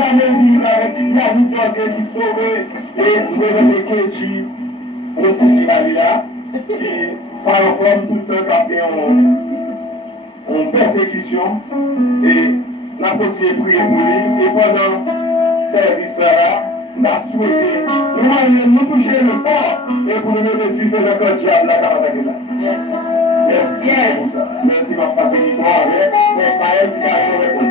la maison avec la vie qui sauve et le Keji aussi qui va là, qui parfois tout le temps en persécution et la continué prier pour lui et pendant ce service là, on a souhaité nous toucher le corps et pour nous mettre du feu de notre diable là. Yes. Yes. Merci ma passer du temps avec Ismaël qui a répondu.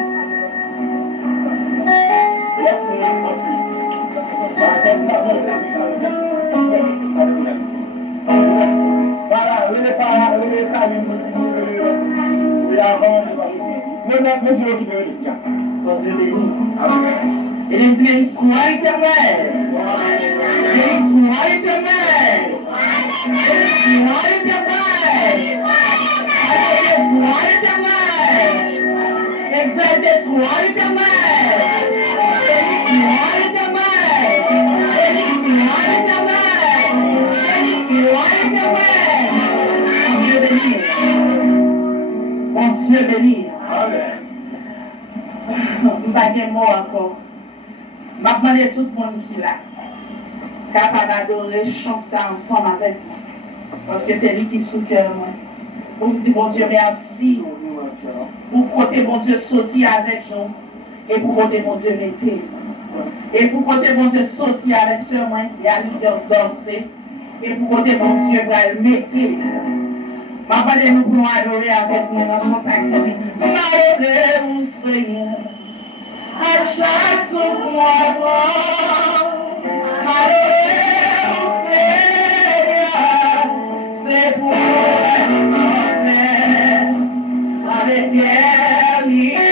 Il est béni-soit éternel. Béni-soit éternel. Béni-soit éternel. Béni-soit éternel. Exalté soit l'éternel. Béni-soit l'éternel. Béni-soit l'éternel. Béni-soit l'éternel. Mon Dieu béni. Mon Dieu béni. Amen. Je ne vais pas dire mot encore. Je vais demander tout le monde qui est là, capable d'adorer, chanter ensemble avec moi. Parce que c'est lui qui est sous cœur. Pour dire, bon Dieu, merci. Pour côté, bon Dieu, sortir avec nous. Et pour côté, bon Dieu, mettez. Et pour côté, bon Dieu, sortir avec ce moi, et aller danser. Et pour côté, bon Dieu, va le mettre. Je nous pour adorer avec nous dans son sacré. Malheureux, mon Seigneur. À chaque souffle, malheureux, Seigneur, c'est pour l'éternel, à l'éternité.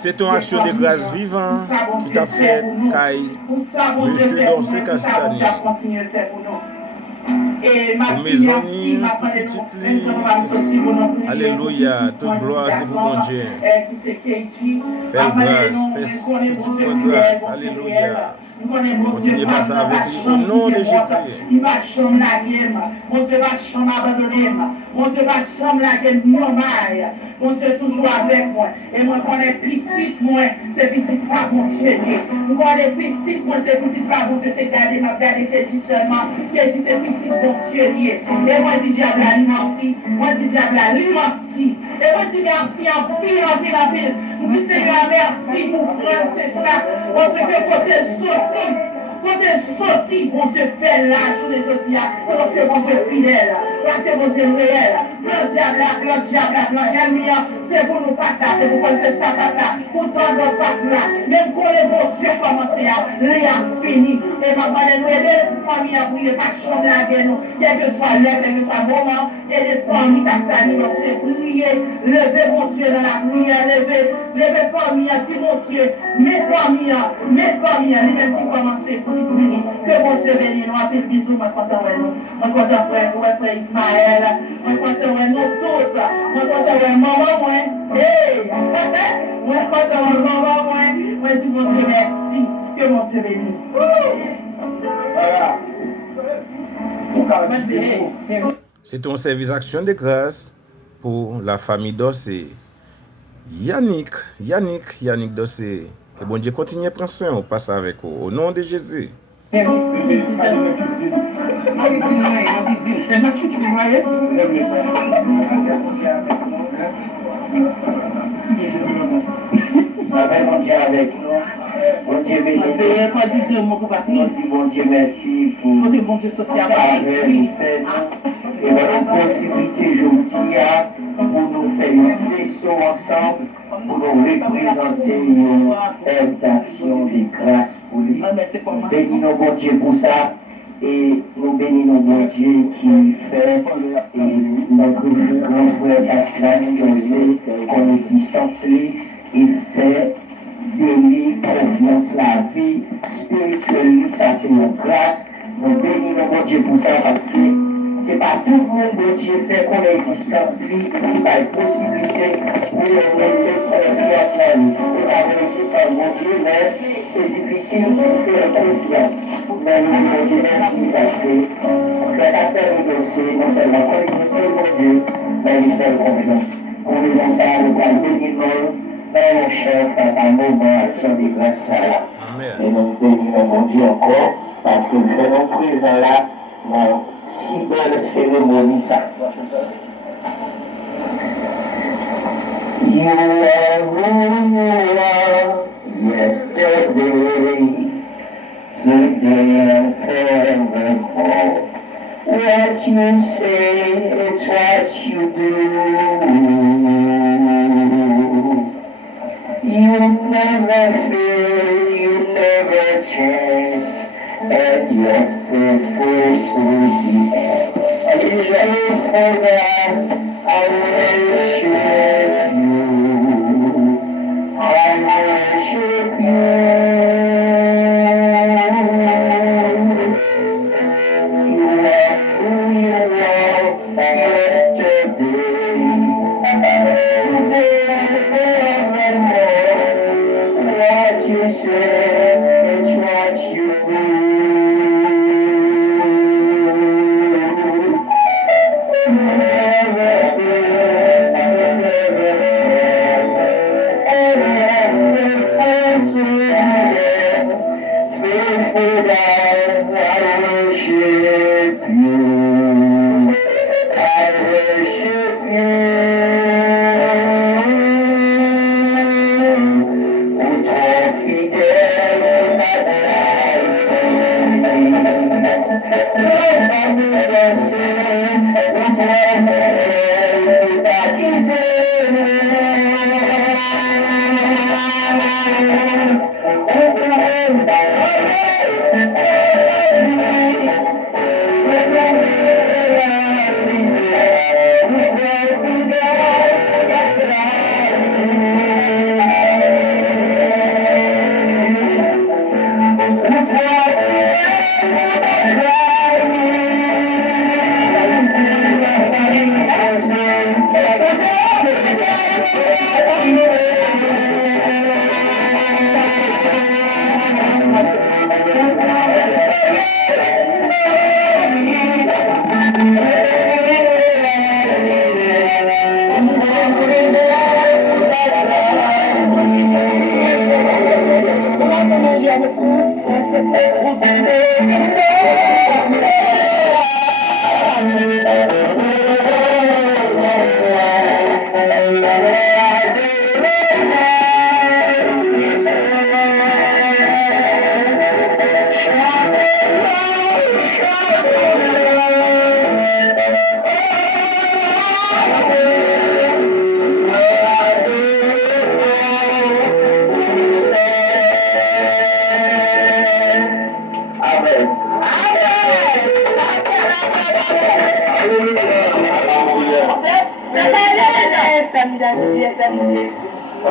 C'est ton action de grâce vivant qui t'a fait Kai, Monsieur Dorsey Castagné. Pour mes amis, pour petite lit, alléluia, toute gloire c'est pour mon Dieu. Fais grâce, fais petite grâce, alléluia. Continuez pas ça avec lui au nom de Jésus. Il va chambre la gueule. Mon Dieu va chambre abandonner. Mon Dieu va chambre la gueule. Mon Dieu toujours avec moi. Et moi, quand est petit, moi, c'est petit pas mon Dieu. Quand est petit, moi, c'est petit pas mon Dieu. C'est garder, m'a gardé que dis seulement. Que dis c'est petit bon Dieu. Et moi, dis diable à merci. Moi, dis diable à merci. Et moi, dis merci en pile, en pile, en pile. Nous dis Seigneur, merci pour frère, c'est ça. Parce que quand tu es sorti, quand tu es sorti, mon Dieu fait là, je les dis, c'est parce que mon Dieu est fidèle, parce que mon Dieu est réel. Le diable, ennemi, c'est pour nous pas là, c'est pour qu'on se ça pas là, pour tendre nos pattes là. Même quand les bons Dieu commencent à, rien fini. Et maman, nous aider les familles à prier, pas changer la gueule, quel que soit l'heure, quel que soit le moment, et les familles qui s'animent, c'est prier, lever mon Dieu dans la prière, lever famille, dis mon Dieu, mes familles, les mêmes qui commencent pour nous bénir. Que mon Dieu bénisse, nous appelle bisous, ma content, nous, ma content, frère Ismaël, ma content, nous tous, ma content, maman, moi, hey, moi, content, maman, moi, dis mon Dieu merci, que mon Dieu bénisse. C'est un service action de grâce pour la famille Dossé. Yannick Dossé. Que bon Dieu continue à prendre soin, on passe avec vous. Au nom de Jésus. Mon Dieu avec nous. Bon Dieu béni. Bon Dieu merci pour nous fait et notre possibilité aujourd'hui pour nous faire un vaisseau ensemble, pour nous représenter une œuvre d'action de grâce pour lui. Bénis-nous bon Dieu pour ça. Et nous bénissons bon Dieu qui fait notre grand frère Pascal, on sait qu'on est distance, il fait de lui confiance la vie spirituelle, ça c'est une grâce. Nous bénissons bon Dieu pour ça parce que c'est pas tout le monde bon Dieu fait qu'on ait distance, qui a une possibilité pour nous mettre confiance en lui. On a réussi sans bon Dieu, mais c'est difficile de faire confiance. Mais nous disons Dieu merci parce que le pasteur négocié, non seulement qu'on existe mon Dieu, mais il fait confiance. Pour les gens, ça, nous allons bénir mon cher face à nos bonnes actions de grâce. Et nous bénissons mon Dieu encore parce que nous faisons présent là dans si belle cérémonie ça. You are who you are yesterday. Today and forevermore. What you say, it's what you do. You never fail, you never change, and you're faithful to the end. And for that, I worship you. I worship you. Nous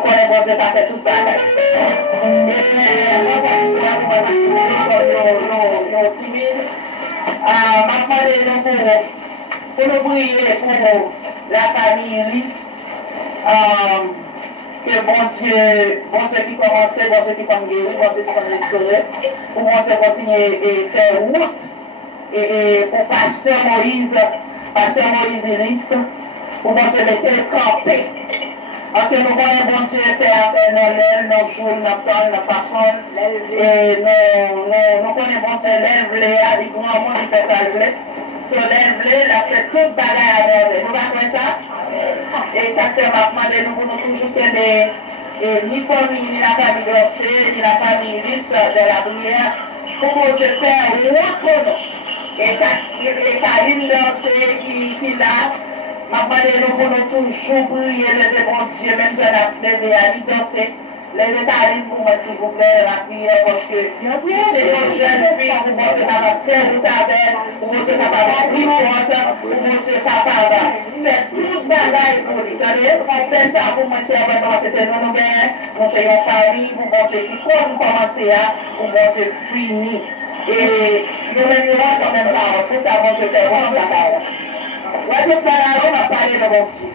connaissons Dieu pas fait toute bagaille. Et puis, timide. Maintenant, pour nous prier pour la famille Lys. Que bon Dieu qui commence, bon Dieu qui peut guérir, bon Dieu qui peut restaurer, pour bon Dieu continuer et faire route, et pour Pasteur Moïse Lys, pour bon Dieu mettre camper. Parce que nous voyons bon Dieu faire nos jours, nos temps, nos façons, et nous connaissons bon Dieu lève-les, avec grand monde qui fait ça lève-les. Sur lève-les, la fait toute bagaille à merveille. Vous voyez ça? Et ça fait maintenant de nous pour nous toujours qu'il ni famille, ni la famille Dorsey, ni la famille Lys de la prière, pour nous faire route pour nous. Et Karine Dorsey qui là, maintenant nous pour nous toujours prier le bon Dieu, même si on a levé à lui danser. Levez Karine pour moi s'il vous plaît, la prière, parce que c'est une jeune fille, pour moi c'est capable de faire route avec, pour moi c'est capable de prier, pour moi c'est capable de faire tout bagaille pour lui. On fait ça pour moi, c'est vraiment, c'est nous gagnons, nous sommes une famille, pour moi c'est qui faut nous commencer à, pour moi c'est fini. Et nous remercions quand même là, pour ça, moi je fais vraiment la parole. Moi je fais la parole, on va parler de mon Dieu.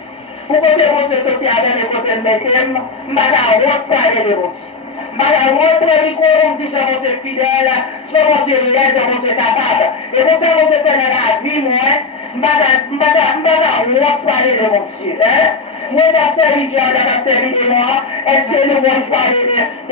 Pour que mon Dieu sorti avec les côtés de mes thèmes, je vais parler de mon Dieu. Je vais montrer qu'on dit que mon Dieu fidèle, que mon Dieu réel, que mon Dieu capable. Et pour ça, mon Dieu fait dans la vie, moi, je vais parler de mon Dieu. Moi, je vais servir Dieu, je vais servir moi. Est-ce que nous allons parler de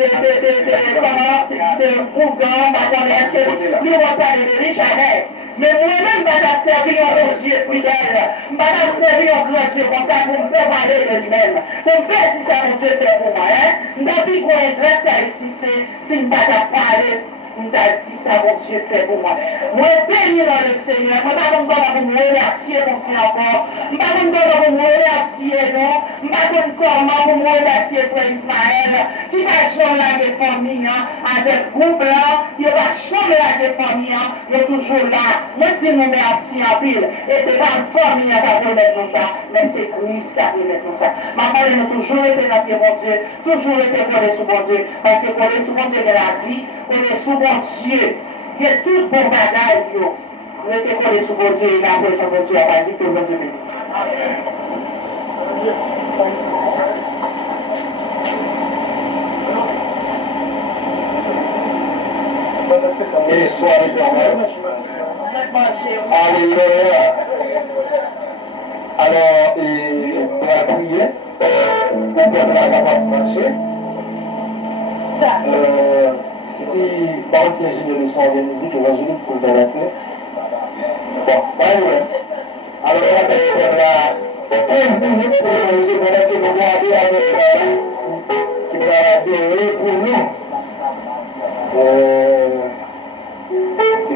Bougon, est-ce que nous allons parler de lui? Jamais. Mais moi-même, je vais servir un Dieu fidèle. Je vais servir un grand Dieu comme ça pour me faire parler de lui-même. Pour me faire dire ça, mon Dieu fait pour moi. Je ne sais pas qu'on est qui a existé si je ne vais pas parler. Je dit ça, mon Dieu fait pour moi. Moi, béni dans le Seigneur. Moi, je ne vais pas vous remercier, mon Dieu, encore. Je ne vais pas vous remercier, non. Je ne sais pas comment vous remercier pour Ismaël, qui va changer la famille avec groupe là. Il va changer la famille, il est toujours là. Moi, je dis nous merci en pile. Et ce n'est pas une famille qui a remettre nous ça, mais c'est Christ qui a remettre nous ça. Ma parole nous toujours été dans pied, mon Dieu, toujours été collé sous mon Dieu. Parce que collé sous mon Dieu de la vie, collé sous mon Dieu, il y a tout bon bagage. Nous étions collés sous mon Dieu, et la présence de mon Dieu a pas dit que mon Dieu bénit. Et soit éternel. Alléluia. Alors, on va prier. On va capable de marcher. Si par exemple, ingénieur de son de musique évangélique pour danser. Bon, anyway. Alors, on va faire 15 minutes pour manger pendant que nous regardons avec qui va adorer pour nous.